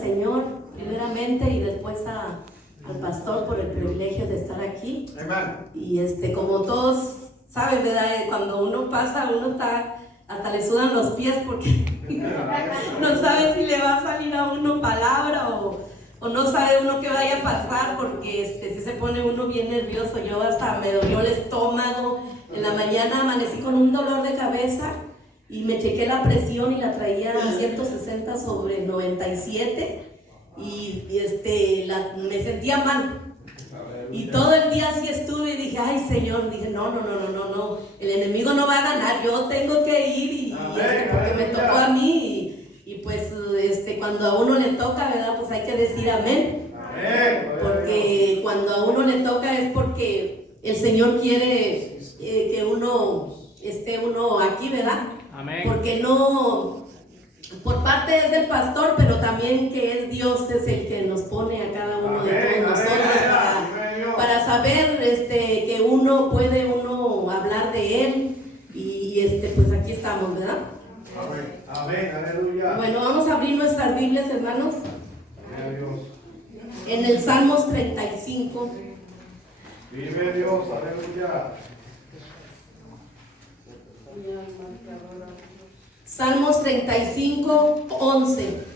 Señor, primeramente, y después al pastor por el privilegio de estar aquí. Amen. Y como todos saben, ¿verdad? Cuando uno pasa, uno está, hasta le sudan los pies porque no sabe si le va a salir a uno palabra o no sabe uno qué vaya a pasar, porque si se pone uno bien nervioso. Yo hasta me dolió el estómago. En la mañana amanecí con un dolor de cabeza y me chequé la presión y la traía a 160 sobre 97 y me sentía mal. Y todo el día así estuve y dije, ay Señor, dije, no, el enemigo no va a ganar, yo tengo que ir porque me tocó a mí y pues cuando a uno le toca, ¿verdad? Pues hay que decir amén. Porque cuando a uno le toca es porque el Señor quiere que uno esté aquí, ¿verdad? Amén. Porque no, por parte es del pastor, pero también que es Dios es el que nos pone a cada uno de todos nosotros para saber que uno puede hablar de él y pues aquí estamos, ¿verdad? Amén. Amén. Aleluya. Bueno, vamos a abrir nuestras Biblias, hermanos, Vive Dios. en el Salmos 35. Vive Dios. Aleluya. Salmos 35, 11.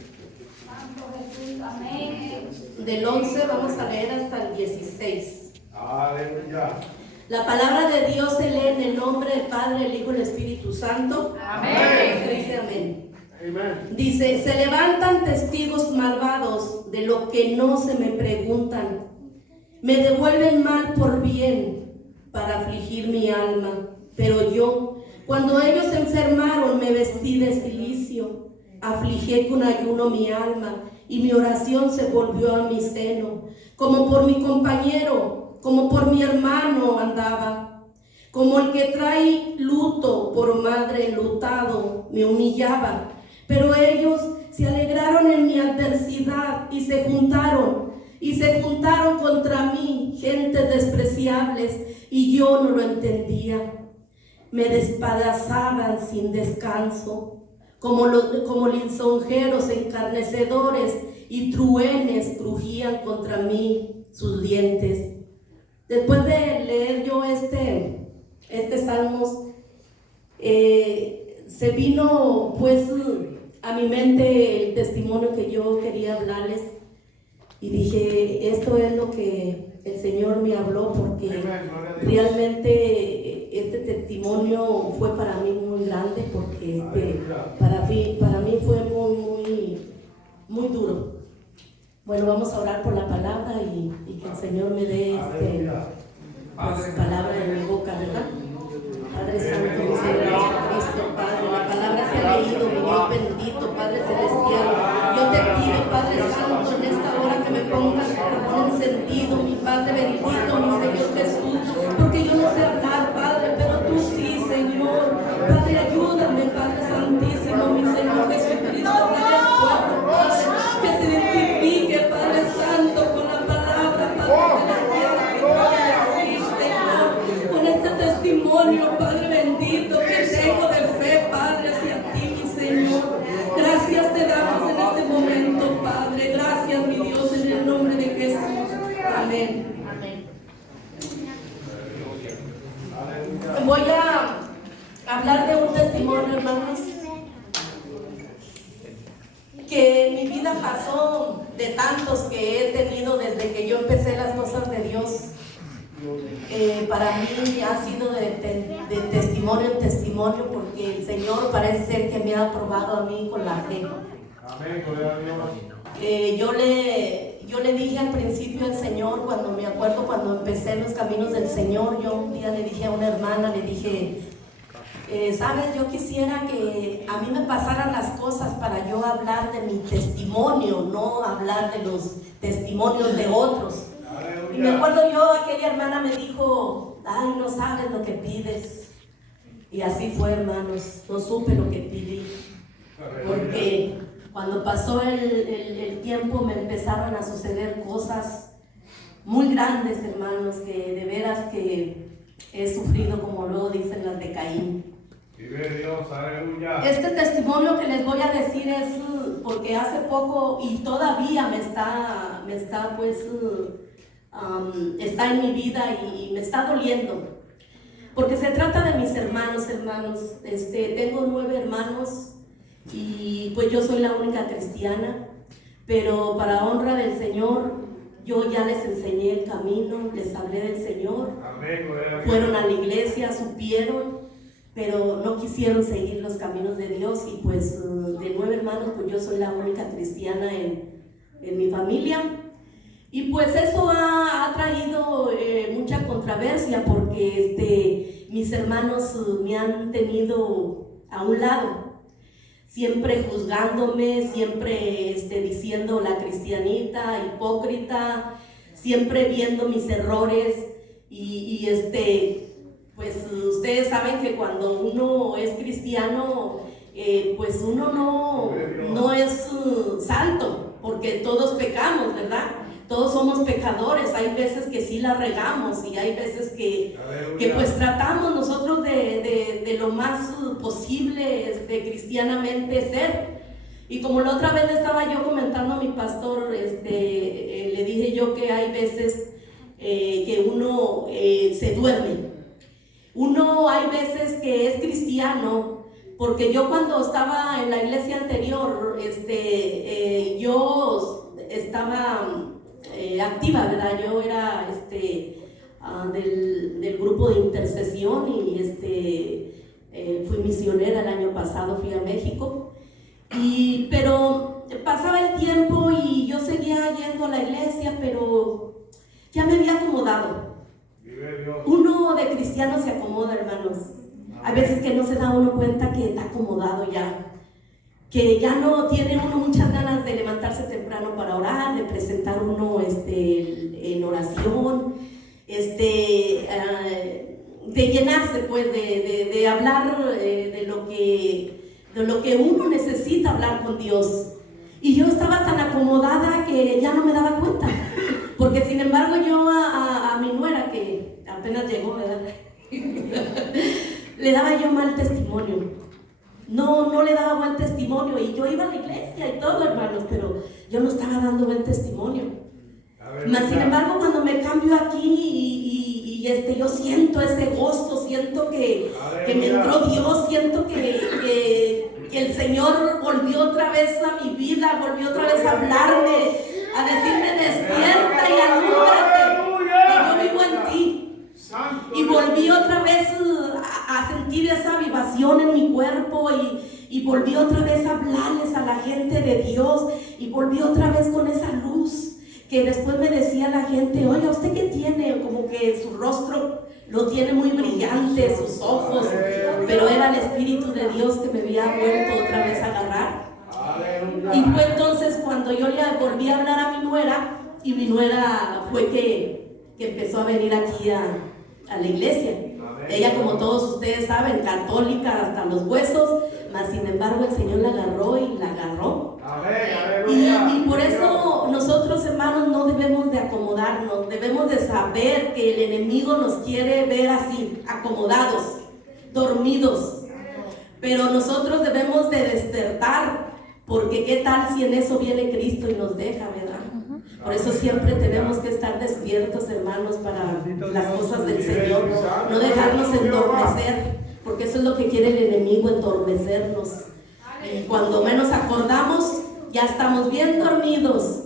Del 11 vamos a leer hasta el 16. Aleluya. La palabra de Dios se lee en el nombre del Padre, el Hijo y el Espíritu Santo. Amén. Se dice amén. Amén. Dice, se levantan testigos malvados de lo que no se me preguntan. Me devuelven mal por bien para afligir mi alma. Pero yo, cuando ellos se enfermaron, me vestí de cilicio. Afligí con ayuno mi alma y mi oración se volvió a mi seno. Como por mi compañero, como por mi hermano andaba. Como el que trae luto por madre enlutado, me humillaba. Pero ellos se alegraron en mi adversidad y se juntaron contra mí, gentes despreciables, y yo no lo entendía. Me despedazaban sin descanso, como lisonjeros encarnecedores, y truenes crujían contra mí sus dientes. Después de leer yo este Salmos, se vino pues a mi mente el testimonio que yo quería hablarles y dije, esto es lo que el Señor me habló, porque realmente este testimonio fue para mí muy grande, porque para mí fue muy duro. Bueno, vamos a orar por la palabra y que el Señor me dé pues, palabra en mi boca, ¿verdad? Padre Santo, Señor Jesucristo, Padre, la palabra se ha leído, mi Dios bendito, Padre Celestial. Yo te pido, Padre Santo, en esta hora que me pongas con encendido, mi Padre bendito, mi Señor Jesús, porque yo no sé hablar, Padre, pero tú sí, Señor. Padre, ayúdame, Padre Santísimo, mi Señor Jesucristo, Padre del pueblo, Padre, que se identifique, Padre Santo, con la palabra, Padre Celestial, que voy a decir, Señor, con este testimonio, Padre bendito, que tengo de fe, Padre, hacia ti, mi Señor. Gracias te damos en este momento, Padre. Gracias, mi Dios, en el nombre de Jesús. Amén. Voy a hablar de un testimonio, hermanos, que en mi vida pasó, de tantos que he tenido desde que yo empecé las cosas de Dios. Para mí ha sido de testimonio en testimonio, porque el Señor parece ser que me ha probado a mí con la fe. Amén. Gloria a Dios. Yo le dije al principio al Señor, cuando empecé los caminos del Señor, yo un día le dije a una hermana, le dije, sabes, yo quisiera que a mí me pasaran las cosas para yo hablar de mi testimonio, no hablar de los testimonios de otros. Y me acuerdo yo, aquella hermana me dijo, ay, no sabes lo que pides. Y así fue, hermanos, no supe lo que pedí, porque cuando pasó el tiempo me empezaron a suceder cosas muy grandes, hermanos, que de veras que he sufrido, como luego dicen las de Caín. Vive Dios, aleluya. Este testimonio que les voy a decir es porque hace poco y todavía me está está en mi vida y me está doliendo. Porque se trata de mis hermanos. Tengo 9 hermanos y pues yo soy la única cristiana, pero para honra del Señor, yo ya les enseñé el camino, les hablé del Señor. Amén. Fueron a la iglesia, supieron, pero no quisieron seguir los caminos de Dios y pues de 9 hermanos, pues yo soy la única cristiana en mi familia. Y pues eso ha traído mucha controversia porque mis hermanos me han tenido a un lado, siempre juzgándome, siempre diciendo la cristianita, hipócrita, siempre viendo mis errores y pues ustedes saben que cuando uno es cristiano, pues uno no es santo, porque todos pecamos, ¿verdad? Todos somos pecadores, hay veces que sí la regamos y hay veces que pues tratamos nosotros de lo más posible cristianamente ser. Y como la otra vez estaba yo comentando a mi pastor, le dije yo que hay veces que uno se duerme. Uno hay veces que es cristiano, porque yo cuando estaba en la iglesia anterior, yo estaba activa, ¿verdad? Yo era del grupo de intercesión y fui misionera el año pasado, fui a México, pero pasaba el tiempo y yo seguía yendo a la iglesia, pero ya me había acomodado. Uno de cristiano se acomoda, hermanos. Hay veces que no se da uno cuenta que está acomodado ya, que ya no tiene uno muchas ganas de levantarse temprano para orar, de presentar uno en oración, de llenarse pues de hablar de lo que uno necesita hablar con Dios. Y yo estaba tan acomodada que ya no me daba cuenta, porque sin embargo yo a mi nuera, que apenas llegó, ¿verdad? Le daba yo mal testimonio. No le daba buen testimonio y yo iba a la iglesia y todo, hermanos, pero yo no estaba dando buen testimonio. Mas sin embargo, cuando me cambio aquí y yo siento ese gozo, siento que me entró Dios, siento que el Señor volvió otra vez a mi vida, volvió otra vez a hablarme, a decirme despierta y alúmbrate, que yo vivo en ti. Y volví otra vez a sentir esa avivación en mi cuerpo y volví otra vez a hablarles a la gente de Dios y volví otra vez con esa luz que después me decía la gente, oiga, ¿usted qué tiene? Como que su rostro lo tiene muy brillante, sus ojos, pero era el Espíritu de Dios que me había vuelto otra vez a agarrar. Y fue entonces cuando yo le volví a hablar a mi nuera y mi nuera fue que empezó a venir aquí a la iglesia. Ella, como todos ustedes saben, católica hasta los huesos, mas sin embargo el Señor la agarró y la agarró. Y por eso nosotros, hermanos, no debemos de acomodarnos, debemos de saber que el enemigo nos quiere ver así, acomodados, dormidos, pero nosotros debemos de despertar, porque qué tal si en eso viene Cristo y nos deja, ¿verdad? Por eso siempre tenemos que estar despiertos, hermanos, para las cosas del Señor, no dejarnos entorpecer, porque eso es lo que quiere el enemigo, entorpecernos. Y cuando menos acordamos, ya estamos bien dormidos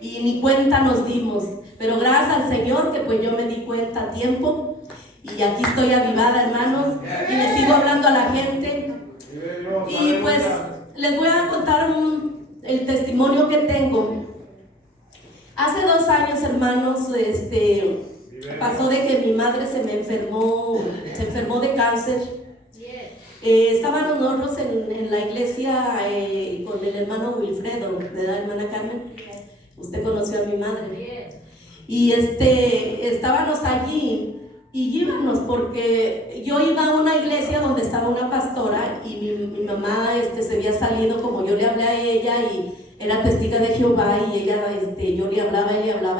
y ni cuenta nos dimos. Pero gracias al Señor que pues yo me di cuenta a tiempo y aquí estoy avivada, hermanos, y le sigo hablando a la gente. Y pues les voy a contar el testimonio que tengo. Hace 2 años, hermanos, pasó de que mi madre se enfermó de cáncer. Estábamos nosotros en la iglesia con el hermano Wilfredo, ¿verdad, hermana Carmen? Usted conoció a mi madre. Y estábamos allí y íbamos porque yo iba a una iglesia donde estaba una pastora y mi mamá se había salido, como yo le hablé a ella y era testiga de Jehová, y ella, yo le hablaba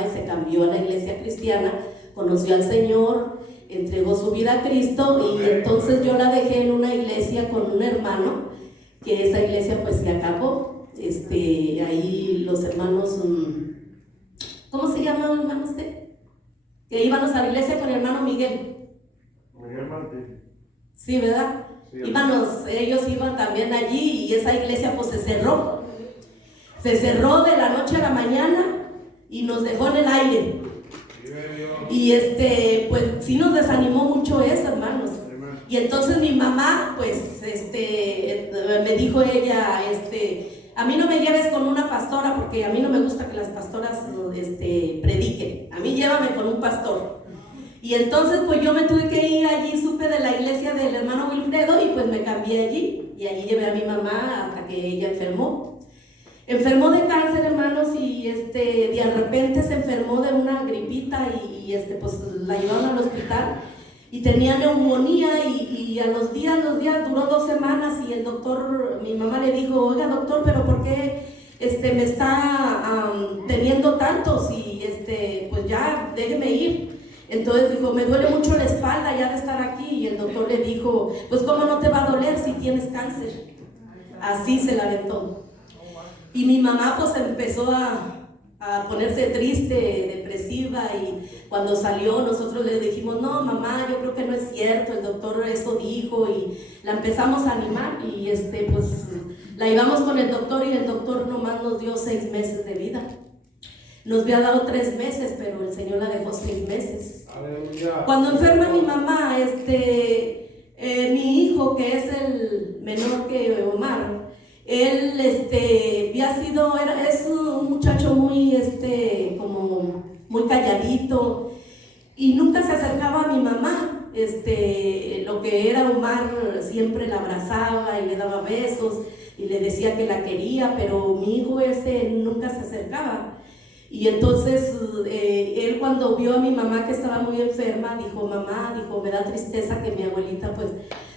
y se cambió a la iglesia cristiana, conoció al Señor entregó su vida a Cristo y entonces yo la dejé en una iglesia con un hermano, que esa iglesia pues se acabó. Ahí los hermanos, ¿cómo se llama hermano usted? Que íbamos a la iglesia con el hermano Miguel. Miguel Martín. Sí, ¿verdad? Sí, ellos iban también allí y esa iglesia pues se cerró. Se cerró de la noche a la mañana y nos dejó en el aire. Y pues sí nos desanimó mucho eso, hermanos. Y entonces mi mamá, pues, me dijo ella, a mí no me lleves con una pastora porque a mí no me gusta que las pastoras, prediquen. A mí llévame con un pastor. Y entonces, pues yo me tuve que ir allí, supe de la iglesia del hermano Wilfredo y pues me cambié allí. Y allí llevé a mi mamá hasta que ella enfermó. Enfermó de cáncer, hermanos, y de repente se enfermó de una gripita y pues la llevaron al hospital y tenía neumonía y a los días duró 2 semanas y el doctor, mi mamá le dijo, oiga doctor, pero ¿por qué me está teniendo tantos? Y pues ya, déjeme ir. Entonces dijo, me duele mucho la espalda ya de estar aquí, y el doctor le dijo, pues ¿cómo no te va a doler si tienes cáncer? Así se la aventó. Y mi mamá pues empezó a ponerse triste, depresiva, y cuando salió nosotros le dijimos, no mamá, yo creo que no es cierto, el doctor eso dijo, y la empezamos a animar y pues la llevamos con el doctor y el doctor nomás nos dio 6 meses de vida. Nos había dado 3 meses, pero el Señor la dejó 6 meses. Aleluya. Cuando enferma mi mamá, mi hijo, que es el menor que Omar, él es un muchacho muy como muy calladito y nunca se acercaba a mi mamá. Lo que era Omar siempre la abrazaba y le daba besos y le decía que la quería, pero mi hijo nunca se acercaba. Y entonces él, cuando vio a mi mamá que estaba muy enferma, dijo, mamá, me da tristeza que mi abuelita pues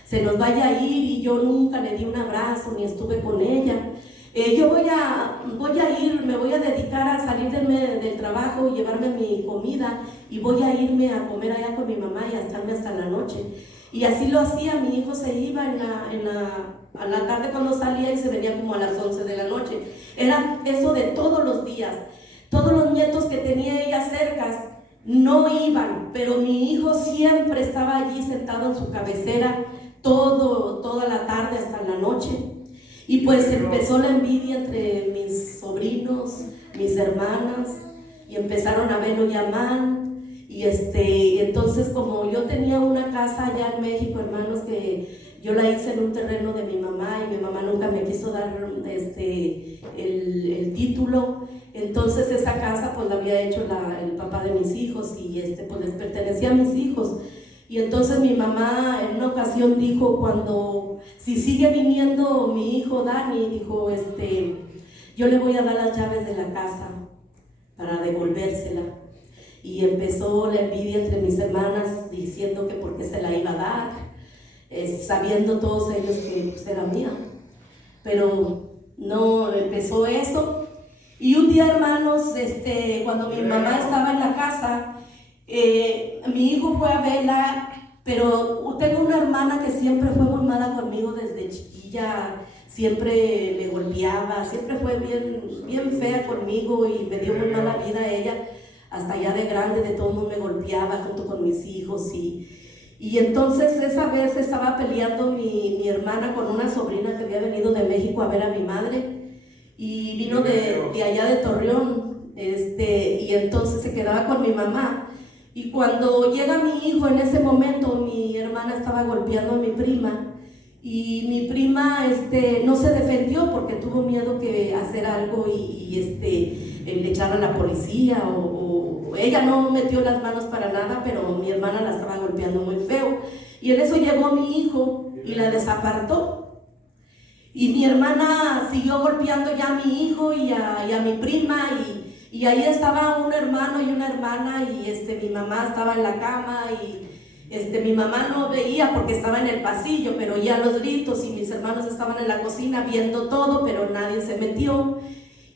se nos vaya a ir, y yo nunca le di un abrazo ni estuve con ella. Yo voy a ir, me voy a dedicar a salir del trabajo y llevarme mi comida, y voy a irme a comer allá con mi mamá y a estarme hasta la noche. Y así lo hacía. Mi hijo se iba a la tarde cuando salía y se venía como a las 11 de la noche. Era eso de todos los días. Todos los nietos que tenía ella cerca no iban, pero mi hijo siempre estaba allí sentado en su cabecera toda la tarde hasta la noche. Y pues empezó la envidia entre mis sobrinos, mis hermanas, y empezaron a verlo ya mal. Y entonces, como yo tenía una casa allá en México, hermanos, que yo la hice en un terreno de mi mamá, y mi mamá nunca me quiso dar el título. Entonces esa casa pues la había hecho el papá de mis hijos, y pues les pertenecía a mis hijos. Y entonces mi mamá en una ocasión dijo, si sigue viniendo mi hijo Dani, dijo, yo le voy a dar las llaves de la casa para devolvérsela. Y empezó la envidia entre mis hermanas, diciendo que por qué se la iba a dar, sabiendo todos ellos que pues, era mía. Pero no, empezó eso. Y un día, hermanos, cuando mi mamá estaba en la casa, mi hijo fue a verla, pero tengo una hermana que siempre fue muy mala conmigo desde chiquilla, siempre me golpeaba, siempre fue bien fea conmigo y me dio muy mala vida ella, hasta ya de grande, de todo el mundo me golpeaba junto con mis hijos. Y entonces esa vez estaba peleando mi hermana con una sobrina que había venido de México a ver a mi madre. Y vino de allá de Torreón, y entonces se quedaba con mi mamá. Y cuando llega mi hijo, en ese momento mi hermana estaba golpeando a mi prima, y mi prima no se defendió porque tuvo miedo que hacer algo y le echaran a la policía, o ella no metió las manos para nada, pero mi hermana la estaba golpeando muy feo. Y en eso llegó mi hijo y la desapartó. Y mi hermana siguió golpeando ya a mi hijo y a mi prima, y ahí estaba un hermano y una hermana, y mi mamá estaba en la cama, y mi mamá no veía porque estaba en el pasillo, pero oía los gritos, y mis hermanos estaban en la cocina viendo todo, pero nadie se metió.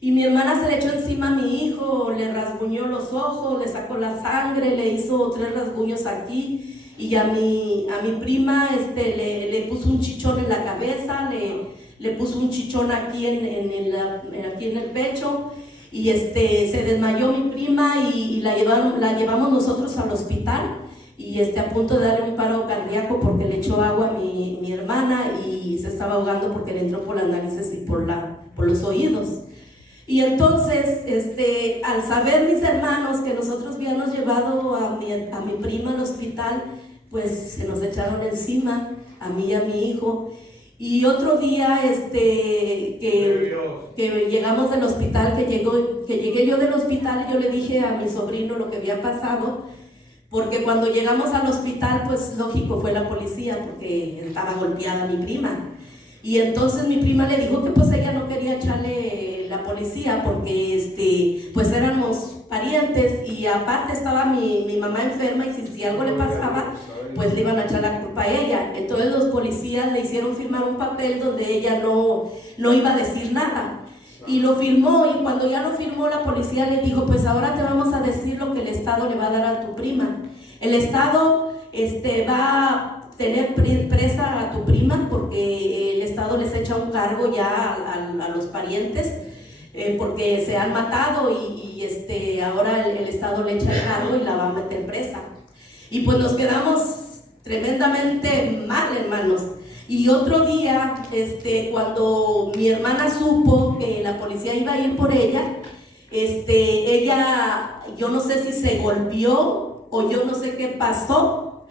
Y mi hermana se le echó encima a mi hijo, le rasguñó los ojos, le sacó la sangre, le hizo 3 rasguños aquí. y a mi prima le puso un chichón en la cabeza, le puso un chichón aquí aquí en el pecho, y se desmayó mi prima y la llevamos nosotros al hospital, y a punto de darle un paro cardíaco porque le echó agua a mi hermana y se estaba ahogando porque le entró por las narices y por los oídos. Y entonces, al saber mis hermanos que nosotros habíamos llevado a mi prima al hospital, pues se nos echaron encima, a mí y a mi hijo. Y otro día, que llegamos del hospital, que llegué yo del hospital, yo le dije a mi sobrino lo que había pasado, porque cuando llegamos al hospital, pues lógico, fue la policía, porque estaba golpeada mi prima. Y entonces mi prima le dijo que pues ella no quería echarle la policía, porque pues éramos parientes, y aparte estaba mi mamá enferma, y si algo le pasaba, pues le iban a echar la culpa a ella. Entonces los policías le hicieron firmar un papel donde ella no iba a decir nada. Y lo firmó, y cuando ya lo firmó, la policía le dijo, pues ahora te vamos a decir lo que el Estado le va a dar a tu prima. El Estado va a tener presa a tu prima, porque el Estado les echa un cargo ya a los parientes, porque se han matado, y ahora el Estado le echa el cargo y la va a meter presa. Y pues nos quedamos tremendamente mal, hermanos. Y otro día, cuando mi hermana supo que la policía iba a ir por ella, ella, yo no sé si se golpeó o yo no sé qué pasó,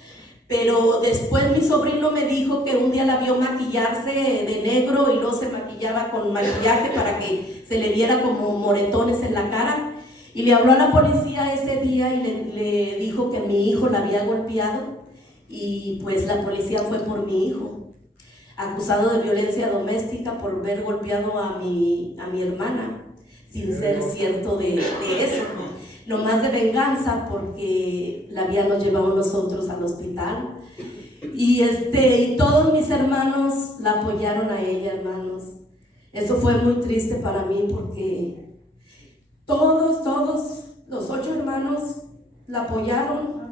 pero después mi sobrino me dijo que un día la vio maquillarse de negro y luego se maquillaba con maquillaje para que se le viera como moretones en la cara. Y le habló a la policía ese día y le dijo que mi hijo la había golpeado, y pues la policía fue por mi hijo, acusado de violencia doméstica por haber golpeado a mi hermana, sin ser cierto de eso, nomás de venganza, porque la habíamos llevado nosotros al hospital. Y todos mis hermanos la apoyaron a ella, hermanos. Eso fue muy triste para mí, porque todos los 8 hermanos la apoyaron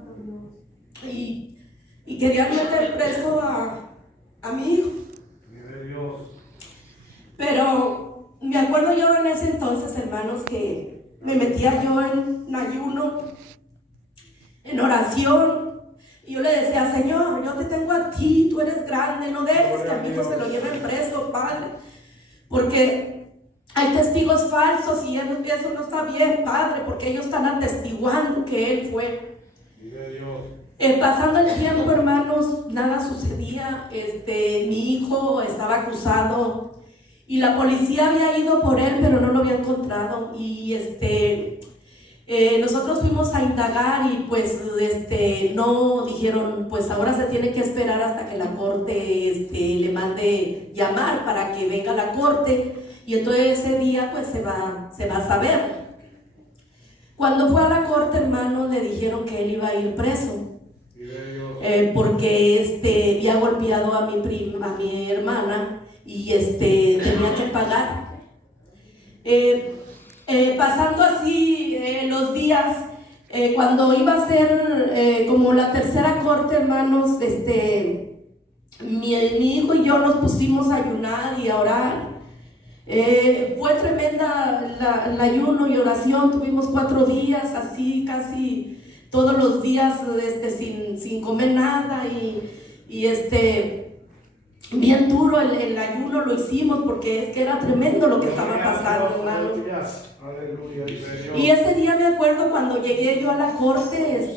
y querían meter preso a mi hijo. Pero me acuerdo yo en ese entonces, hermanos, que me metía yo en ayuno, en oración, y yo le decía, Señor, yo te tengo a ti, tú eres grande, no dejes que a mi hijo se lo lleven preso, Padre, porque hay testigos falsos y eso no está bien, Padre, porque ellos están atestiguando que él fue. Pasando el tiempo, hermanos, nada sucedía. Mi hijo estaba acusado y la policía había ido por él, pero no lo había encontrado. Y nosotros fuimos a indagar y pues no, dijeron, pues ahora se tiene que esperar hasta que la corte le mande llamar para que venga la corte, y entonces ese día pues se va a saber. Cuando fue a la corte, hermano, le dijeron que él iba a ir preso, porque había golpeado a mi hermana, y tenía que pagar. Pasando así los días, cuando iba a ser como la tercera corte, hermanos, mi hijo y yo nos pusimos a ayunar y a orar. Fue tremenda el ayuno y oración. Tuvimos 4 días así, casi todos los días, sin comer nada, y bien duro el ayuno lo hicimos, porque es que era tremendo lo que estaba pasando, hermano. Y ese día me acuerdo cuando llegué yo a la corte,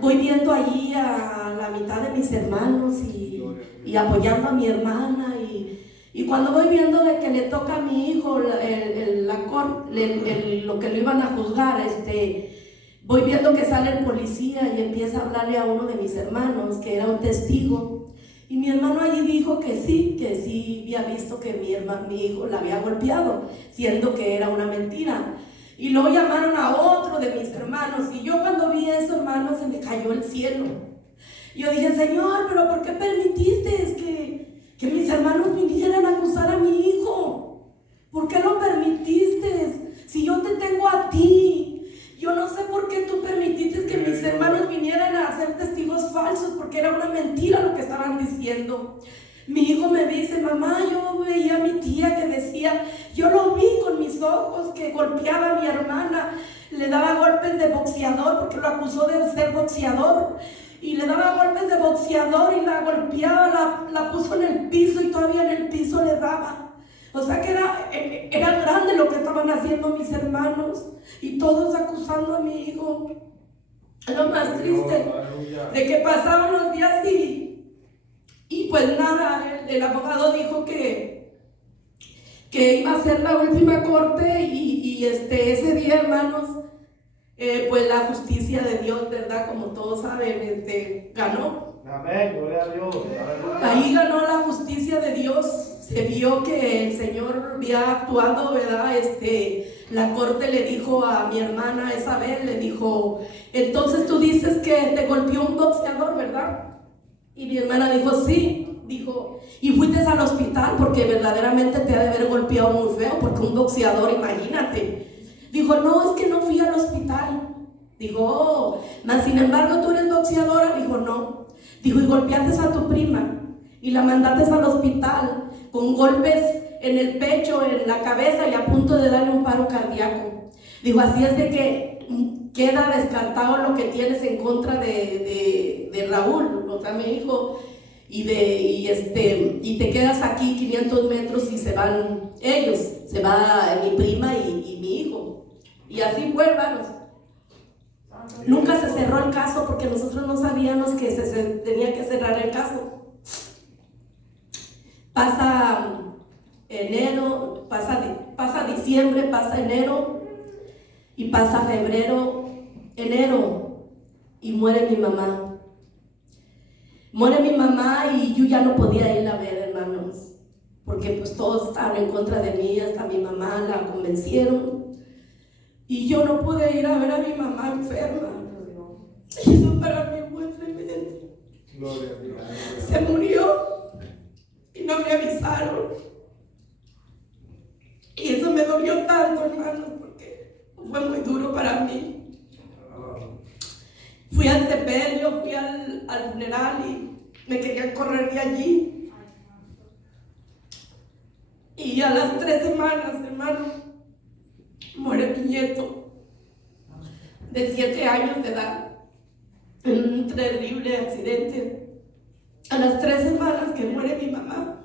voy viendo allí a la mitad de mis hermanos y apoyando a mi hermana, y cuando voy viendo de que le toca a mi hijo lo que lo iban a juzgar, voy viendo que sale el policía y empieza a hablarle a uno de mis hermanos, que era un testigo. Y mi hermano allí dijo que sí había visto que mi hijo la había golpeado, siendo que era una mentira. Y luego llamaron a otro de mis hermanos, y yo cuando vi eso, hermano, se me cayó el cielo. Yo dije, Señor, pero ¿por qué permitiste que mis hermanos vinieran a acusar a mi hijo? ¿Por qué lo permitiste? Si yo te tengo a ti. Yo no sé por qué tú permitiste que mis hermanos vinieran a ser testigos falsos estaban diciendo. Mi hijo me dice: mamá, yo veía a mi tía que decía, yo lo vi con mis ojos, que golpeaba a mi hermana, le daba golpes de boxeador porque lo acusó de ser boxeador, y le daba golpes de boxeador y la golpeaba, la puso en el piso y todavía en el piso le daba. O sea que era grande lo que estaban haciendo mis hermanos y todos acusando a mi hijo. Lo más triste de que pasaron los días y pues nada, el abogado dijo que iba a ser la última corte y ese día, hermanos, pues la justicia de Dios, ¿verdad? Como todos saben, ganó. Amén, gloria a Dios. Ahí ganó la justicia de Dios. Se vio que el Señor había actuado, ¿verdad? La corte le dijo a mi hermana Isabel, le dijo: entonces tú dices que te golpeó un boxeador, ¿verdad? Y mi hermana dijo: sí. Dijo: y fuiste al hospital porque verdaderamente te ha de haber golpeado muy feo, porque un boxeador, imagínate. Dijo: no, es que no fui al hospital. Dijo: oh, mas sin embargo tú eres boxeadora. Dijo: no. Dijo: y golpeaste a tu prima y la mandaste al hospital con golpes en el pecho, en la cabeza y a punto de darle un paro cardíaco. Dijo: así es de que queda descartado lo que tienes en contra de Raúl, o sea, mi hijo, y te quedas aquí 500 metros y se van ellos, se va mi prima y mi hijo. Y así fue, hermanos. Nunca se cerró el caso porque nosotros no sabíamos que se tenía que cerrar el caso. Pasa enero, pasa diciembre, pasa enero y pasa febrero, enero, y muere mi mamá. Muere mi mamá y yo ya no podía ir a ver, hermanos, porque pues todos estaban en contra de mí, hasta mi mamá la convencieron. Y yo no pude ir a ver a mi mamá enferma. Y eso para mí fue tremendo. Se murió y no me avisaron. Y eso me dolió tanto, hermanos, porque fue muy duro para mí. Fui al sepelio, fui al funeral y me querían correr de allí. Y a las 3 semanas, hermano, muere mi nieto de 7 años de edad en un terrible accidente. A las 3 semanas que muere mi mamá,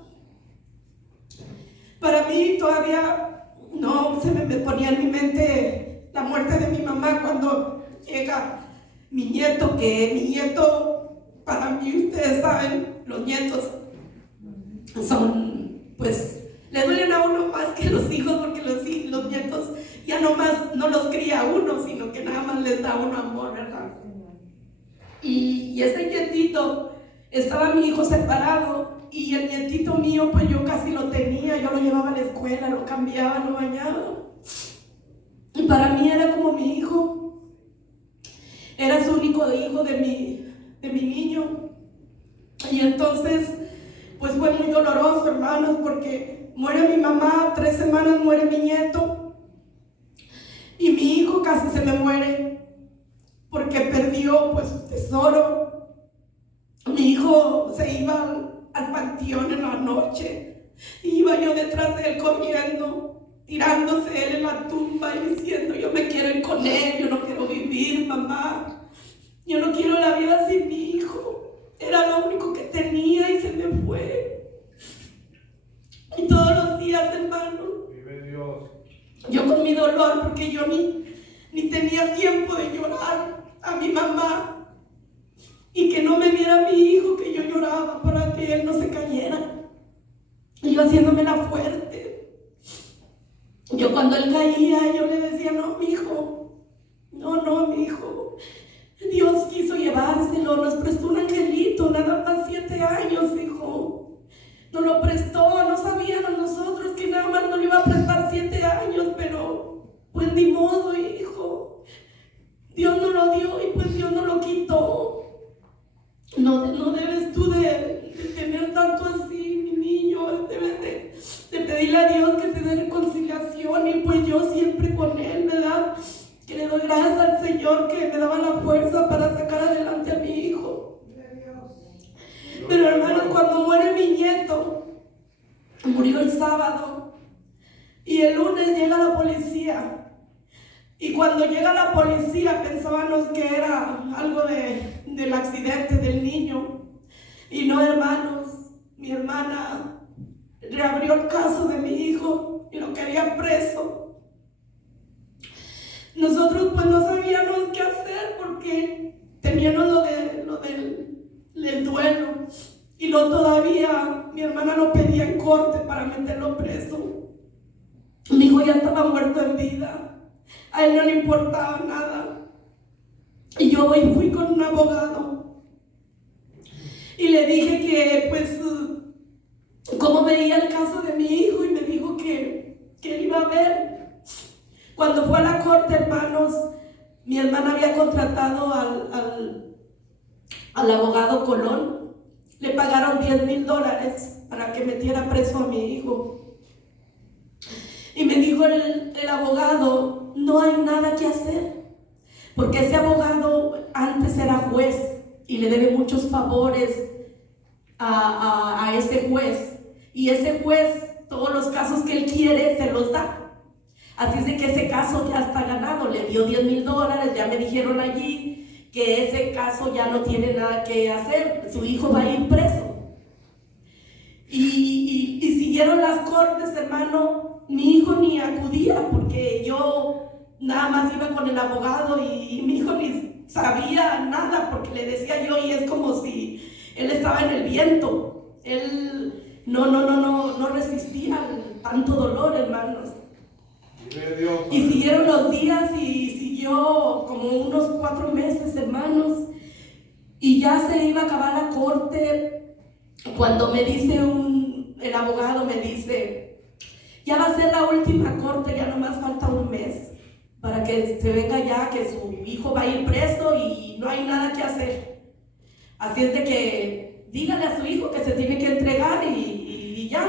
para mí todavía no se me ponía en mi mente la muerte de mi mamá cuando llega mi nieto, que mi nieto, para mí, ustedes saben, los nietos son, pues, le duelen a uno más que los hijos, porque los nietos ya no los cría uno, sino que nada más les da uno amor, ¿verdad? Y ese nietito, estaba mi hijo separado, y el nietito mío, pues yo casi lo tenía, yo lo llevaba a la escuela, lo cambiaba, lo bañaba, y para mí era como mi hijo. Era su único hijo de mi niño. Y entonces, pues fue muy doloroso, hermanos, porque muere mi mamá, 3 semanas muere mi nieto. Y mi hijo casi se me muere, porque perdió pues su tesoro. Mi hijo se iba al panteón en la noche. Iba yo detrás de él corriendo, tirándose él en la tumba y diciendo: yo me quiero ir con él, yo no quiero vivir, mamá, yo no quiero la vida sin mi hijo. Era lo único que tenía y se me fue. Y todos los días, hermano, yo con mi dolor, porque yo ni tenía tiempo de llorar a mi mamá, y que no me viera mi hijo, que yo lloraba para que él no se cayera, y yo haciéndome la fuerte. Yo cuando él caía, yo le decía: no, mi hijo, no, mi hijo, Dios quiso llevárselo, nos prestó un angelito, nada más 7 años, hijo. Nos lo prestó, no sabíamos nosotros que nada más nos lo iba a prestar 7 años, pero pues ni modo, hijo. Dios nos lo dio y pues Dios nos lo quitó. No debes tú de tener tanto así, mi niño. Debes de pedirle a Dios que te dé reconciliación. Y pues yo siempre con él, ¿verdad? Que le doy gracias al Señor que me daba la fuerza para sacar adelante a mi hijo. Pero hermanos, cuando muere mi nieto, murió el sábado, y el lunes llega la policía. Y cuando llega la policía pensábamos que era algo del accidente del niño. Y no, hermanos, mi hermana reabrió el caso de mi hijo y lo quería preso. Nosotros pues no sabíamos qué hacer porque teníamos lo del duelo. Y todavía mi hermana lo pedía en corte para meterlo preso. Mi hijo ya estaba muerto en vida. A él no le importaba nada. Y yo fui con un abogado y le dije que pues cómo veía el caso de mi hijo, y me dijo que él iba a ver. Cuando fue a la corte, hermanos, mi hermana había contratado al abogado Colón. Le pagaron $10,000 para que metiera preso a mi hijo. Y me dijo el abogado, no hay nada que hacer, porque ese abogado antes era juez y le debe muchos favores a ese juez. Y ese juez, todos los casos que él quiere, se los da. Así es de que ese caso ya está ganado. Le dio $10,000, ya me dijeron allí que ese caso ya no tiene nada que hacer. Su hijo va a ir preso. Y siguieron las cortes, hermano. Mi hijo ni acudía porque yo nada más iba con el abogado y mi hijo ni sabía nada porque le decía yo, y es como si él estaba en el viento. Él no resistía tanto dolor, hermanos. Y siguieron los días y siguió como unos 4 meses, hermanos, y ya se iba a acabar la corte cuando me dice el abogado me dice, ya va a ser la última corte, ya nomás falta un mes para que se venga ya, que su hijo va a ir preso y no hay nada que hacer. Así es de que dígale a su hijo que se tiene que entregar y ya.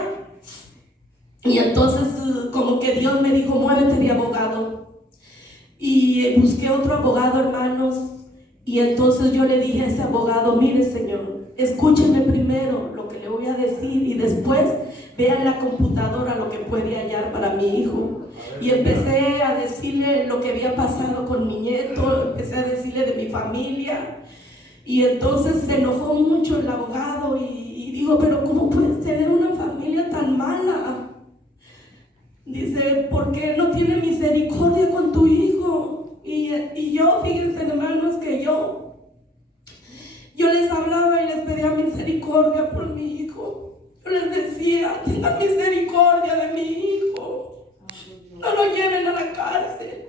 Y entonces como que Dios me dijo, muévete de abogado. Y busqué otro abogado, hermanos, y entonces yo le dije a ese abogado, mire señor, escúcheme primero lo que le voy a decir y después vea en la computadora lo que puede hallar para mi hijo. Y empecé a decirle lo que había pasado con mi nieto, empecé a decirle de mi familia. Y entonces se enojó mucho el abogado y dijo, pero ¿cómo puedes tener una familia tan mala? Dice, ¿por qué no tiene misericordia con tu hijo? Y yo, fíjense, hermanos, que yo les hablaba y les pedía misericordia por mi hijo. Yo les decía, tengan misericordia de mi hijo, no lo lleven a la cárcel.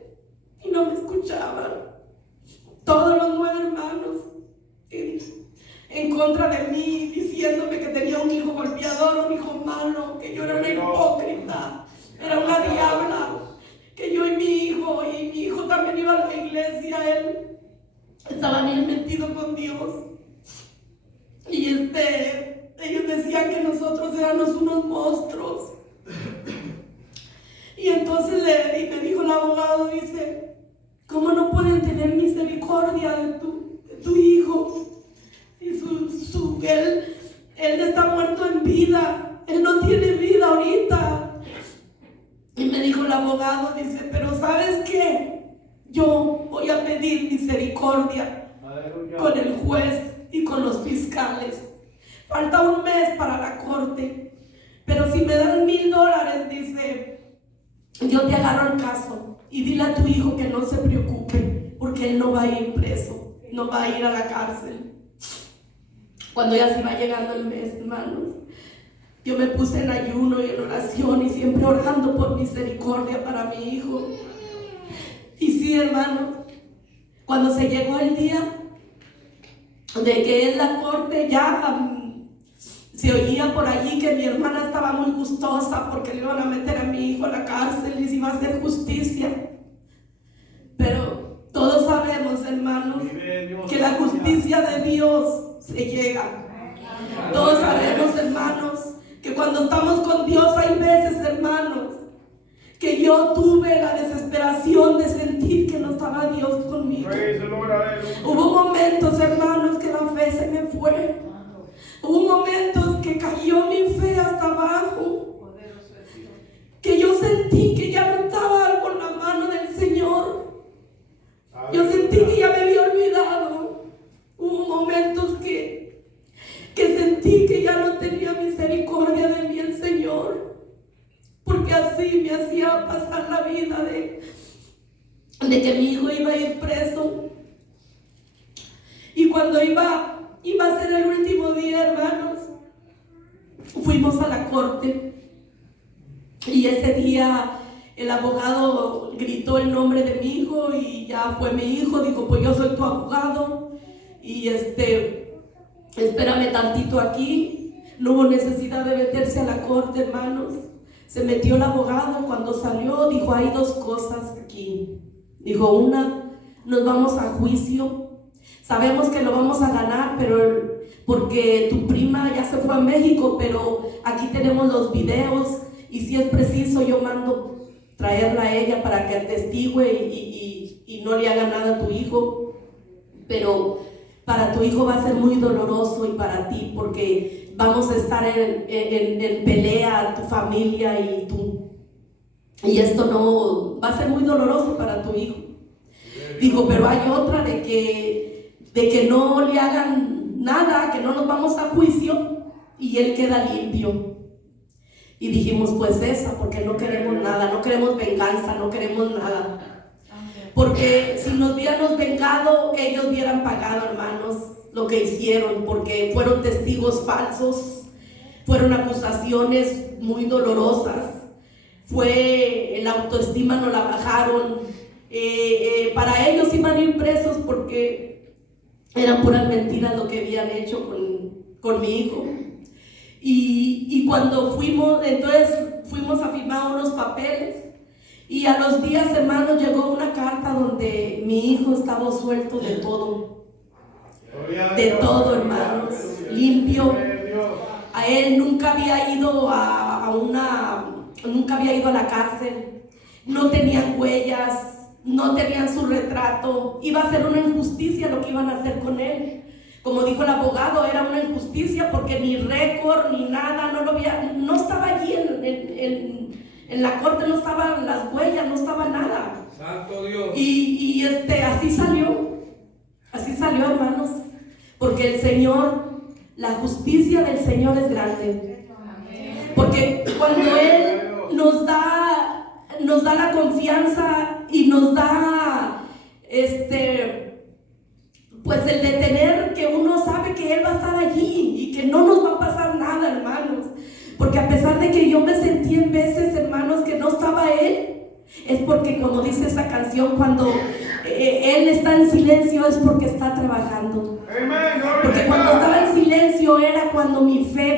Y no me escuchaban. Todos los 9 hermanos en contra de mí, diciéndome que tenía un hijo golpeador, un hijo malo, que yo era una hipócrita, era una diabla, que yo y mi hijo también iba a la iglesia, él estaba bien metido con Dios. Y ellos decían que nosotros éramos unos monstruos. Y entonces me dijo el abogado, dice, ¿cómo no pueden tener misericordia de tu hijo? Y él está muerto en vida, él no tiene vida ahorita. Y me dijo el abogado, dice, pero ¿sabes qué? Yo voy a pedir misericordia con el juez y con los fiscales. Falta un mes para la corte, pero si me dan $1,000, dice, yo te agarro el caso y dile a tu hijo que no se preocupe, porque él no va a ir preso, no va a ir a la cárcel. Cuando ya se va llegando el mes, hermanos, yo me puse en ayuno y en oración y siempre orando por misericordia para mi hijo. Y sí, hermanos, cuando se llegó el día de que en la corte ya se oía por allí que mi hermana estaba muy gustosa porque le iban a meter a mi hijo a la cárcel y se iba a hacer justicia. Pero todos sabemos, hermanos, que la justicia de Dios se llega. Todos sabemos, hermanos, que cuando estamos con Dios hay veces, hermanos, que yo tuve la desesperación de sentir que no estaba Dios conmigo. Hubo momentos, hermanos, que la fe se me fue. Hubo momentos de que mi hijo iba a ir preso. Y cuando iba a ser el último día, hermanos, fuimos a la corte. Y ese día el abogado gritó el nombre de mi hijo y ya fue mi hijo. Dijo, pues yo soy tu abogado y espérame tantito aquí. No hubo necesidad de meterse a la corte, hermanos. Se metió el abogado. Cuando salió dijo, hay dos cosas aquí. Dijo, una, nos vamos a juicio. Sabemos que lo vamos a ganar, pero porque tu prima ya se fue a México, pero aquí tenemos los videos y si es preciso yo mando traerla a ella para que atestigue y no le haga nada a tu hijo. Pero para tu hijo va a ser muy doloroso y para ti, porque vamos a estar en pelea, tu familia y tú. Y esto no va a ser muy doloroso para tu hijo. Digo, pero hay otra de que no le hagan nada, que no nos vamos a juicio y él queda limpio. Y dijimos, pues esa, porque no queremos nada, no queremos venganza, no queremos nada. Porque si nos hubiéramos vengado, ellos hubieran pagado, hermanos, lo que hicieron, porque fueron testigos falsos, fueron acusaciones muy dolorosas, la autoestima no la bajaron. Para ellos iban a ir presos porque eran puras mentiras lo que habían hecho con mi hijo. Y cuando fuimos a firmar unos papeles y a los días, hermanos, llegó una carta donde mi hijo estaba suelto de todo, hermanos, limpio. A él nunca había ido nunca había ido a la cárcel, no tenían huellas, no tenían su retrato. Iba a ser una injusticia lo que iban a hacer con él. Como dijo el abogado, era una injusticia porque ni récord ni nada, no estaba allí en la corte, no estaban las huellas, no estaba nada. Santo Dios. Y así salió, hermanos, porque el Señor, la justicia del Señor es grande. Porque cuando Él nos da la confianza y nos da pues el de tener que uno sabe que Él va a estar allí y que no nos va a pasar nada, hermanos. Porque a pesar de que yo me sentí en veces, hermanos, que no estaba Él, es porque, como dice esta canción, cuando Él está en silencio es porque está trabajando. Porque cuando estaba en silencio era cuando mi fe